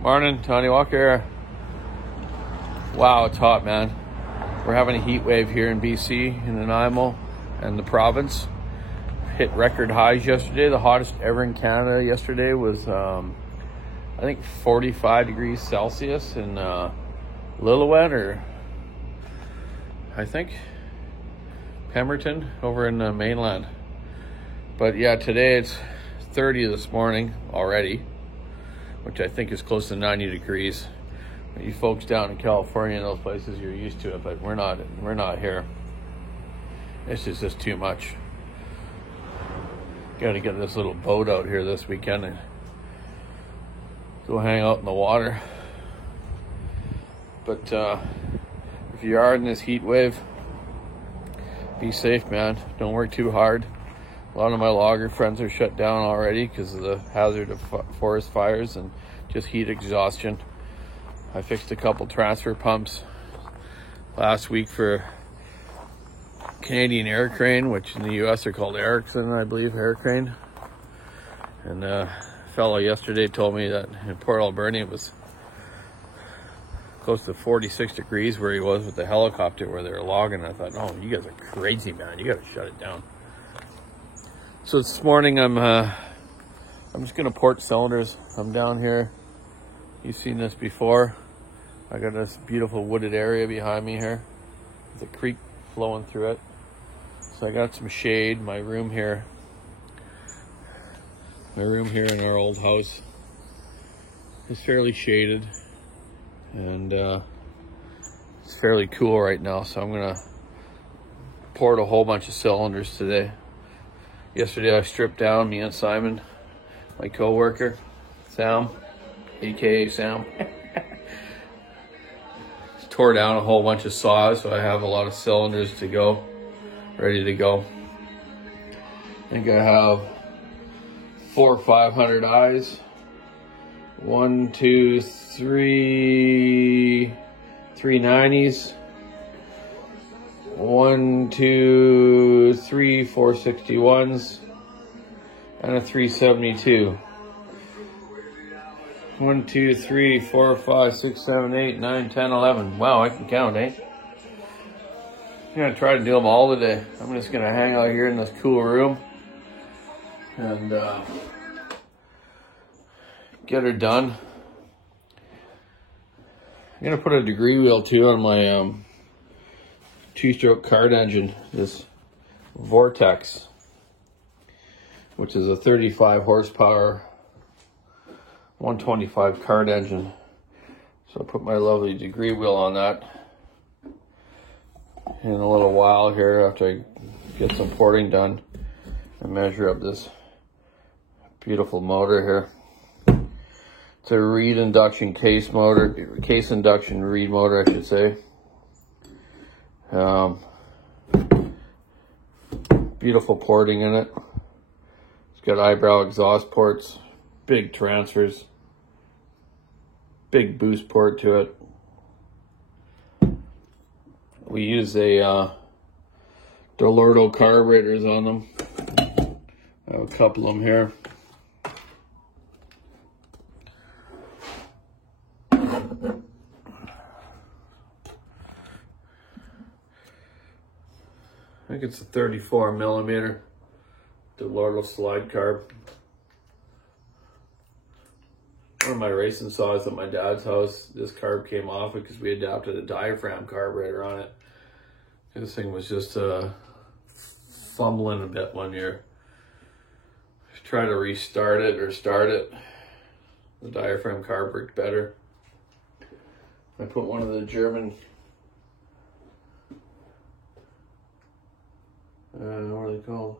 Morning, Tony Walker. Wow, it's hot, man. We're having a heat wave here in BC, in Nanaimo, and the province. Hit record highs yesterday. The hottest ever in Canada yesterday was, I think, 45 degrees Celsius in Lillooet, or I think Pemberton over in the mainland. But yeah, today it's 30 this morning already, which I think is close to 90 degrees. You folks down in California and those places, you're used to it, but we're not here. This is just too much. Got to get this little boat out here this weekend and go hang out in the water. But if you are in this heat wave, be safe, man. Don't work too hard. A lot of my logger friends are shut down already because of the hazard of forest fires and just heat exhaustion. I fixed a couple transfer pumps last week for Canadian Air Crane, which in the US are called Ericsson, I believe, Air Crane. And a fellow yesterday told me that in Port Alberni it was close to 46 degrees where he was with the helicopter where they were logging. I thought, oh, you guys are crazy, man. You got to shut it down. So this morning I'm just gonna port cylinders. I'm down here. You've seen this before. I got this beautiful wooded area behind me here. There's a creek flowing through it. So I got some shade. My room here in our old house is fairly shaded, and it's fairly cool right now. So I'm gonna port a whole bunch of cylinders today. Yesterday I stripped down, me and Simon, my co-worker, Sam, aka Sam. Tore down a whole bunch of saws, so I have a lot of cylinders to go, ready to go. I think I have 400 or 500 eyes. 1, 2, 3, 390s. 1, 2, 3, 461s, and a 372. 1, 2, 3, 4, 5, 6, 7, 8, 9, 10, 11. Wow, I can count, eh? I'm gonna try to do them all today. I'm just gonna hang out here in this cool room and get her done. I'm gonna put a degree wheel too on my two-stroke kart engine, this Vortex, which is a 35 horsepower 125 kart engine. So I'll put my lovely degree wheel on that in a little while here after I get some porting done and measure up this beautiful motor here. It's a Reed induction case induction Reed motor, I should say. Beautiful porting in it. It's got eyebrow exhaust ports, big transfers, big boost port to it. We use a Delorto carburetors on them. I have a couple of them here. I think it's a 34 millimeter Delorto slide carb. One of my racing saws at my dad's house, this carb came off because we adapted a diaphragm carburetor on it. This thing was just fumbling a bit one year. Try to restart it or start it. The diaphragm carb worked better. I put one of the German what are they called?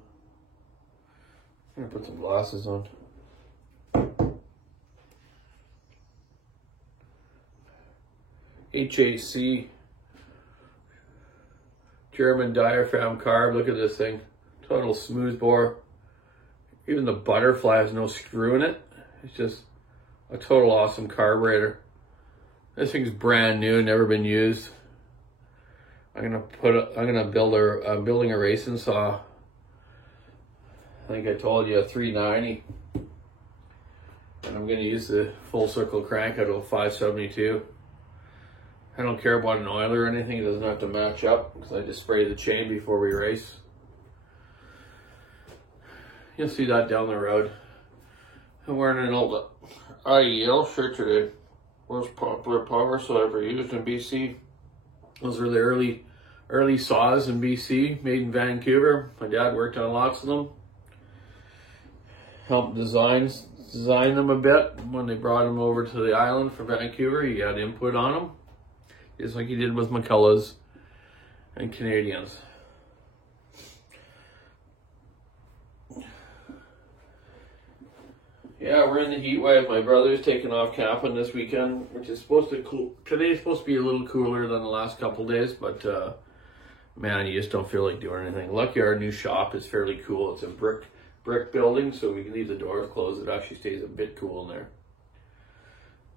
I'm gonna put some glasses on. HAC German diaphragm carb. Look at this thing. Total smooth bore. Even the butterfly has no screw in it. It's just a total awesome carburetor. This thing's brand new, never been used. I'm building a racing saw. I think I told you a 390. And I'm going to use the full circle crank out of a 572. I don't care about an oil or anything. It doesn't have to match up because I just spray the chain before we race. You'll see that down the road. I'm wearing an old IEL shirt today. Most popular power saw ever used in BC. Those are the early saws in BC, made in Vancouver. My dad worked on lots of them. Helped design them a bit. When they brought them over to the island from Vancouver, he had input on them. Just like he did with McCulloughs and Canadians. Yeah, we're in the heat wave. My brother's taking off camping this weekend, which is supposed to cool. Today's supposed to be a little cooler than the last couple days, but man, you just don't feel like doing anything. Lucky our new shop is fairly cool. It's a brick building, so we can leave the doors closed. It actually stays a bit cool in there.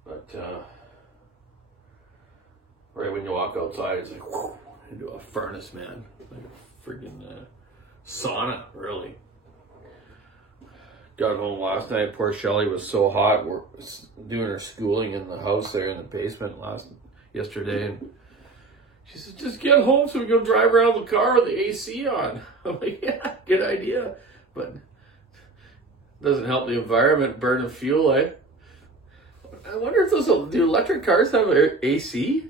But right when you walk outside, it's like whoo, into a furnace, man. Like a freaking sauna, really. Got home last night. Poor Shelly was so hot. We're doing her schooling in the house there in the basement yesterday, and she said, "Just get home so we can drive around the car with the AC on." I'm like, "Yeah, good idea," but it doesn't help the environment burning fuel. I wonder if do electric cars have AC?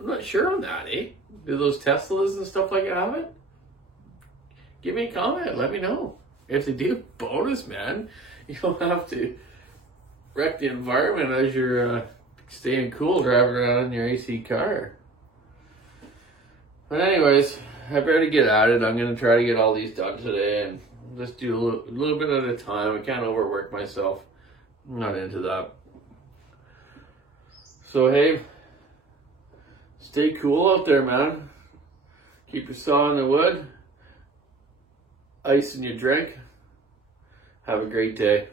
I'm not sure on that. Do those Teslas and stuff like that have it? Give me a comment. Let me know. If they do, bonus, man. You don't have to wreck the environment as you're staying cool driving around in your AC car. But anyways, I better get at it. I'm going to try to get all these done today and just do a little bit at a time. I can't overwork myself. I'm not into that. So, hey, stay cool out there, man. Keep your saw in the wood. Ice in your drink. Have a great day.